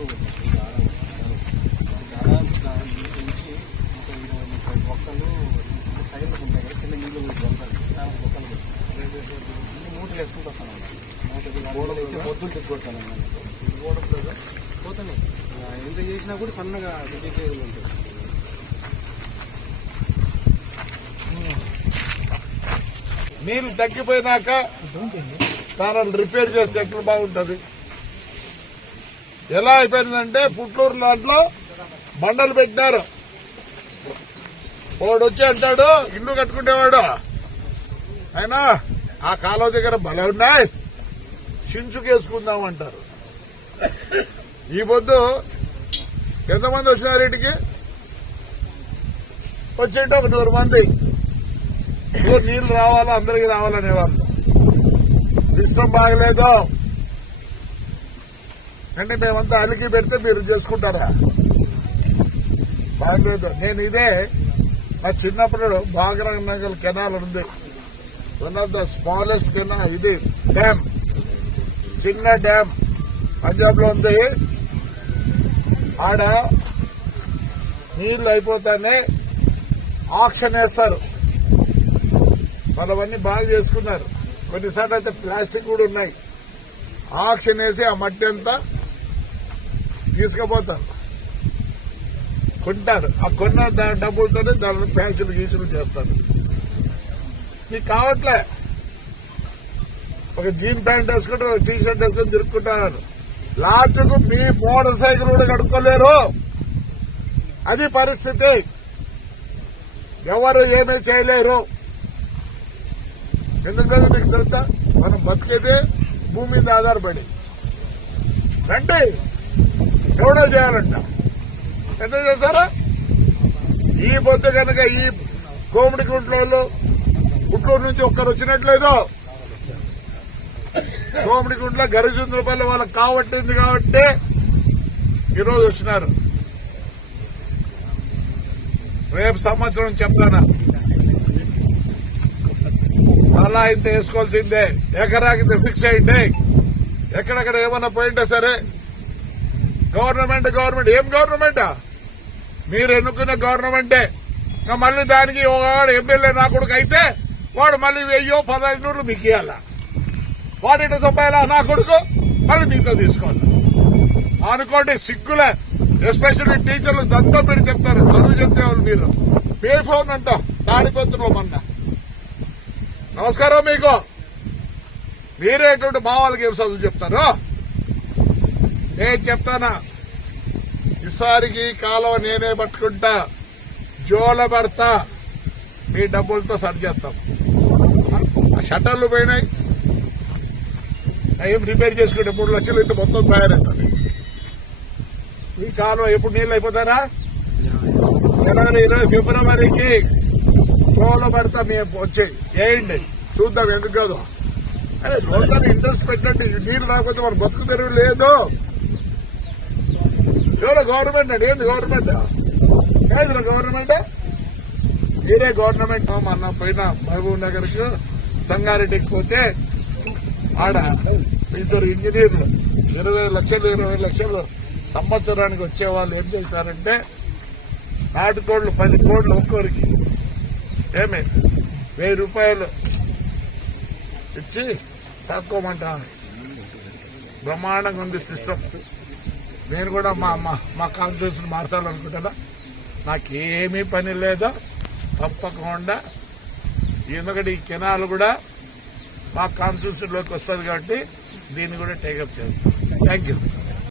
ఎక్కువ నుంచి ఉంటాయి నీళ్ళు వస్తారు మూటలు ఎంత చేసినా కూడా సన్నగా ఉంటుంది తగ్గిపోయినాక తానని రిపేర్ చేస్తే ఎక్కడ బాగుంటుంది? ఎలా అయిపోయిందంటే పుట్టూరు దాంట్లో బండలు పెట్టినారు. వాడు వచ్చి అంటాడు ఇల్లు కట్టుకునేవాడు అయినా ఆ కాలువ దగ్గర బలం ఉన్నాయి. చించుకేసుకుందాం అంటారు ఈ పొద్దు ఎంతమంది వచ్చినారు ఇంటికి? వచ్చేట ఒక నూరు మంది. నీళ్ళు రావాలా అందరికి రావాలనేవాళ్ళు. సిస్టమ్ బాగలేదు? అంటే మేమంతా అలికి పెడితే మీరు చేసుకుంటారా? బాగలేదు. నేను ఇదే మా చిన్నప్పుడు బాగరంగ నగర్ కెనాల్ ఉంది. One of the smallest canal ఇది. డ్యామ్ చిన్న డ్యామ్ పంజాబ్లో ఉంది. ఆడ నీళ్ళు అయిపోతానే ఆక్షన్ వేస్తారు. వాళ్ళవన్నీ బాగా చేసుకున్నారు. కొన్నిసార్లు అయితే ప్లాస్టిక్ కూడా ఉన్నాయి. ఆక్షన్ వేసి ఆ మట్టి అంతా తీసుకుపోతారు కొంటారు. ఆ కొన్న డబ్బులతోనే దాని ప్యాచులు గీచులు చేస్తారు. మీకు కావట్లే. ఒక జీన్ ప్యాంట్ వేసుకుంటే ఒక టీ షర్ట్ వేసుకొని తిరుక్కుంటారు లాస్ట్కు మీ మోటార్ సైకిల్ కూడా కడుక్కోలేరు. అది పరిస్థితి. ఎవరు ఏమీ చేయలేరు. ఎందుకంటే మీకు శ్రద్ధ? మనం బతికేదే భూమి మీద ఆధారపడి. రండి. ఎవడో చేయాలంట. ఎంత చేశారా ఈ పొద్దు కనుక ఈ కోమిడి గుంట్లో గుంటూరు నుంచి ఒక్కరు వచ్చినట్లేదు? కోమిడి గుంట్లో గరిచుంద్రపల్లి వాళ్ళకి కావట్టింది కాబట్టి ఈరోజు వచ్చినారు. రేపు సంవత్సరం చెప్తానా? అలా అయితే వేసుకోవాల్సిందే. ఎకరాకి ఫిక్స్ అయింది. ఎక్కడెక్కడ ఏమన్నా పోయింటే సరే గవర్నమెంట్ గవర్నమెంట్. ఏం గవర్నమెంట్? మీరు ఎన్నుకున్న గవర్నమెంటే. ఇంకా మళ్ళీ దానికి ఒకవాడు ఎమ్మెల్యే నా కొడుకు అయితే వాడు మళ్ళీ వెయ్యో పదహైదు నూరు మీకు ఇవ్వాల వాడి తొంభైలా నా కొడుకు? మళ్ళీ మీతో తీసుకోవాలి? అనుకోండి సిగ్గులే. ఎస్పెషల్లీ టీచర్లు దంతా పెట్టి చెప్తారు. చదువు చెప్పేవాళ్ళు మీరు. పే ఫోన్ అంట తాడిపత్రులు మొన్న. నమస్కారం మీకు. మీరేటువంటి మా వాళ్ళకి ఏం చదువు చెప్తారు? నేను చెప్తానా? ఈసారికి కాలం నేనే పట్టుకుంటా జోల పడతా మీ డబ్బులతో సరి చేస్తాం. షట్టర్లు పోయినాయి. ఏం రిపేర్ చేసుకుంటే మూడు లక్షలు అయితే మొత్తం తయారవుతుంది ఈ కాలం ఎప్పుడు నీళ్ళు అయిపోతారా జనవరి ఇరవై ఫిబ్రవరికి జోల పడతా మేము వచ్చాయి. చేయండి చూద్దాం ఎందుకు కాదు. అరే రోజు ఇంట్రెస్ట్ పెట్టండి నీళ్ళు రాకపోతే మన బతుకు తెరువు లేదు. ఎవరో గవర్నమెంట్ అండి. ఏంది గవర్నమెంట్ ఏది గవర్నమెంట్ వేరే గవర్నమెంట్ మన పైన మహబూబ్ నగర్కు సంగారెడ్డికి పోతే ఆడ ఇద్దరు ఇంజనీర్లు ఇరవై లక్షలు ఇరవై లక్షలు సంవత్సరానికి వచ్చే వాళ్ళు ఏం చేస్తారంటే నాటుకోళ్ళు పది కోట్లు ఒక్కొరికి. ఏమే? వెయ్యి రూపాయలు ఇచ్చి సాక్కోమంటాను బ్రహ్మాండంగా ఉంది సిస్టమ్ నేను కూడా మా మా మా కాన్స్టిట్యూషన్ మార్చాలనుకుంటున్నా నాకేమీ పని లేదు? తప్పకుండా. ఎందుకంటే ఈ కెనాల్ కూడా మా కాన్స్టిట్యూషన్లోకి వస్తుంది కాబట్టి దీన్ని కూడా టేకప్ చేస్తాం. Thank you